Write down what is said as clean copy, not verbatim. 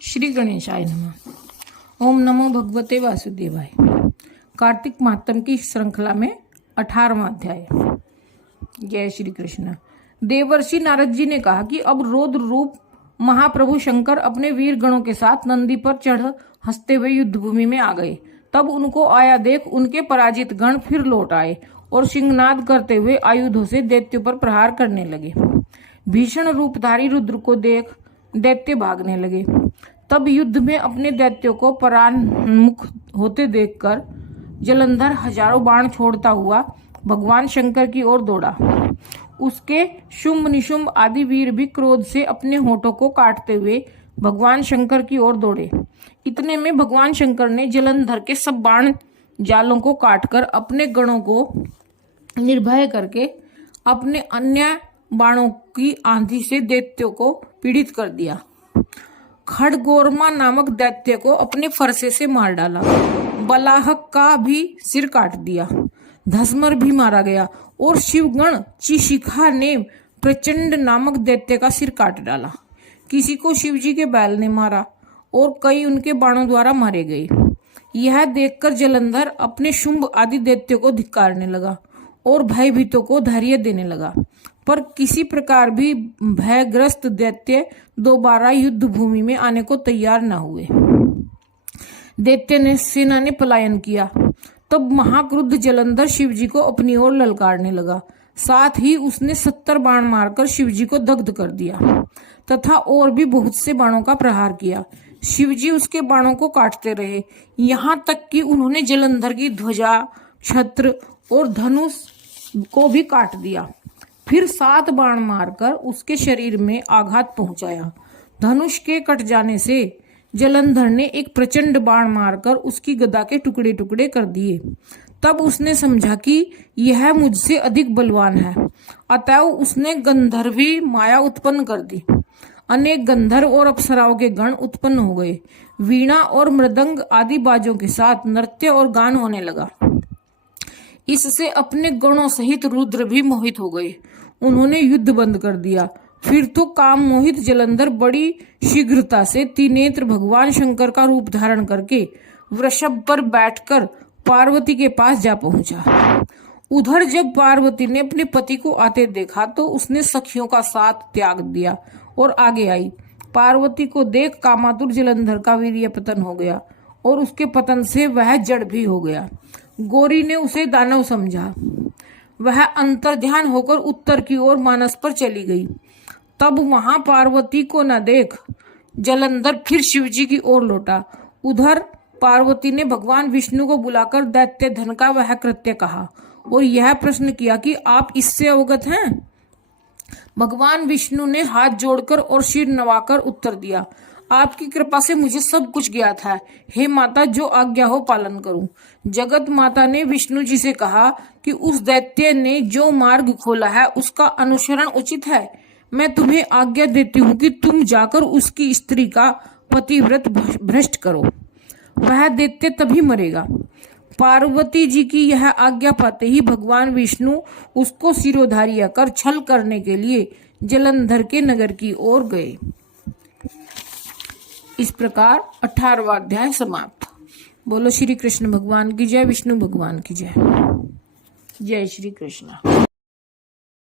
श्री गणेशाय नमः। ओम नमो भगवते वासुदेवाय। कार्तिक मातम की श्रृंखला में 18वां अध्याय। जय श्री कृष्ण। देवर्षि नारद जी ने कहा कि अब रौद्र रूप महाप्रभु शंकर अपने वीर गणों के साथ नंदी पर चढ़ हंसते हुए युद्धभूमि में आ गए। तब उनको आया देख उनके पराजित गण फिर लौट आए और सिंहनाद करते हुए आयुधों से दैत्यों पर प्रहार करने लगे। भीषण रूपधारी रुद्र को देख दैत्य भागने लगे। तब युद्ध में अपने दैत्यों को परान्मुख होते देखकर जलंधर हजारों बाण छोड़ता हुआ भगवान शंकर की ओर दौड़ा। उसके शुंभ निशुंभ आदि वीर भी क्रोध से अपने होठों को काटते हुए भगवान शंकर की ओर दौड़े। इतने में भगवान शंकर ने जलंधर के सब बाण जालों को काटकर अपने गणों को निर्भय करके अपने अन्य बाणों की आंधी से दैत्यों को पीड़ित कर दिया। खड़गोरमा नामक दैत्य को अपने फरसे से मार डाला। बलाहक का भी सिर काट दिया। धसमर भी मारा गया और शिवगण चिशिखा ने प्रचंड नामक दैत्य का सिर काट डाला। किसी को शिवजी के बैल ने मारा और कई उनके बाणों द्वारा मारे गए। यह देखकर जलंधर अपने शुंभ आदि दैत्यों को धिक्कारने लगा और भयभीतों को धैर्य देने लगा। पर किसी प्रकार भी भयग्रस्त दैत्य दोबारा युद्ध भूमि में आने को तैयार न हुए। दैत्य ने सेना ने पलायन किया। तब महाक्रुद्ध जलंधर शिवजी को अपनी ओर ललकारने लगा। साथ ही उसने 70 बाण मारकर शिवजी को दग्ध कर दिया तथा और भी बहुत से बाणों का प्रहार किया। शिवजी उसके बाणों को काटते रहे, यहाँ तक कि उन्होंने जलंधर की ध्वजा, छत्र और धनुष को भी काट दिया। फिर 7 बाण मारकर उसके शरीर में आघात पहुंचाया। धनुष के कट जाने से जलंधर ने एक प्रचंड बाण मारकर उसकी गदा के टुकड़े टुकड़े कर दिए। तब उसने समझा कि यह मुझसे अधिक बलवान है, अतएव उसने गंधर्वी माया उत्पन्न कर दी। अनेक गंधर्व और अप्सराओं के गण उत्पन्न हो गए। वीणा और मृदंग आदि बाजों के साथ नृत्य और गान होने लगा। इससे अपने गणों सहित रुद्र भी मोहित हो गए। उन्होंने युद्ध बंद कर दिया। फिर तो काम मोहित जलंधर बड़ी शीघ्रता से त्रिनेत्र भगवान शंकर का रूप धारण करके वृषभ पर बैठकर पार्वती के पास जा पहुंचा। उधर जब पार्वती ने अपने पति को आते देखा तो उसने सखियों का साथ त्याग दिया और आगे आई। पार्वती को देख कामातुर जलंधर का वीर्य पतन हो गया और उसके पतन से वह जड़ भी हो गया। गौरी ने उसे दानव समझा। वह अंतर्ध्यान होकर उत्तर की ओर मानस पर चली गई। तब वहां पार्वती को न देख जलंधर फिर शिवजी की ओर लौटा। उधर पार्वती ने भगवान विष्णु को बुलाकर दैत्य धन का वह कृत्य कहा और यह प्रश्न किया कि आप इससे अवगत हैं। भगवान विष्णु ने हाथ जोड़कर और सिर नवाकर उत्तर दिया, आपकी कृपा से मुझे सब कुछ ज्ञात है। हे माता, जो आज्ञा हो पालन करूं। जगत माता ने विष्णु जी से कहा कि उस दैत्य ने जो मार्ग खोला है उसका अनुसरण उचित है। मैं तुम्हें आज्ञा देती हूँ कि तुम जाकर उसकी स्त्री का पतिव्रत भ्रष्ट करो। वह दैत्य तभी मरेगा। पार्वती जी की यह आज्ञा पाते ही भगवान विष्णु उसको सिरोधार्य कर छल करने के लिए जलंधर के नगर की ओर गए। इस प्रकार 18वां अध्याय समाप्त। बोलो श्री कृष्ण भगवान की जय, विष्णु भगवान की जय। जय श्री कृष्ण।